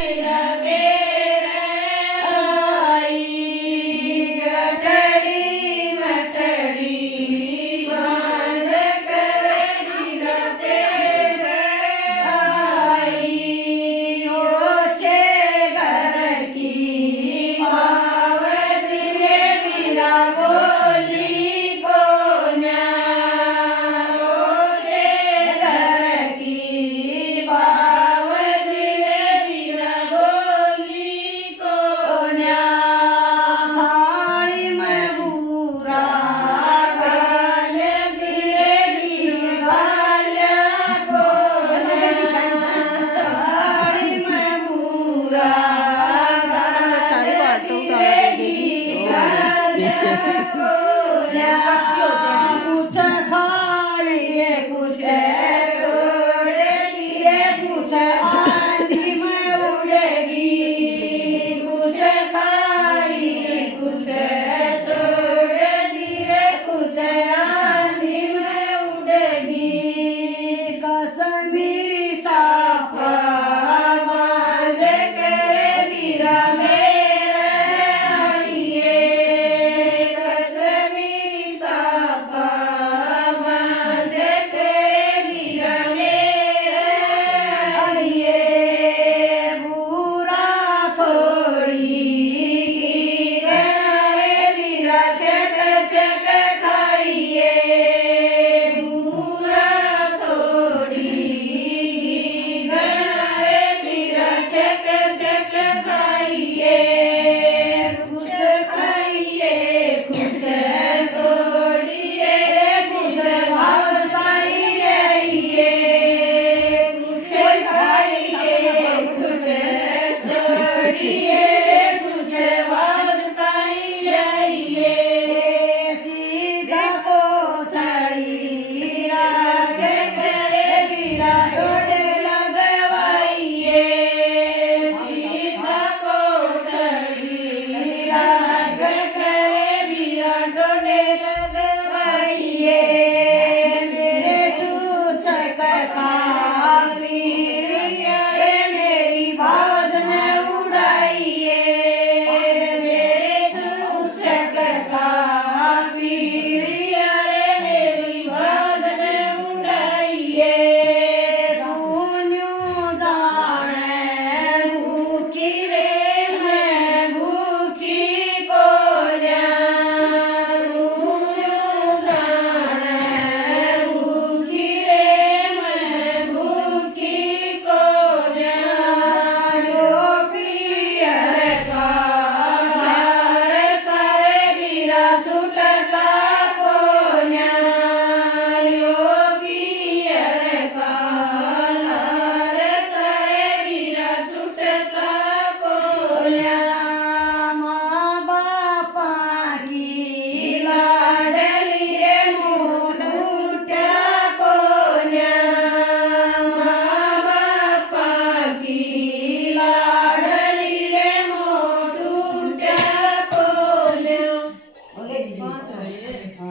लगे आई गठड़ी मठड़ी बांध कर गिरते आई ओछे घर की बावरी रे मीरा बोली को न्याय ओछे घर की बावरी रे मीरा बोली को न्याय थाली में बूरा गाल धीरे धीरे गाल्या को थाली में बूरा गाल धीरे धीरे गाल्या को न्याय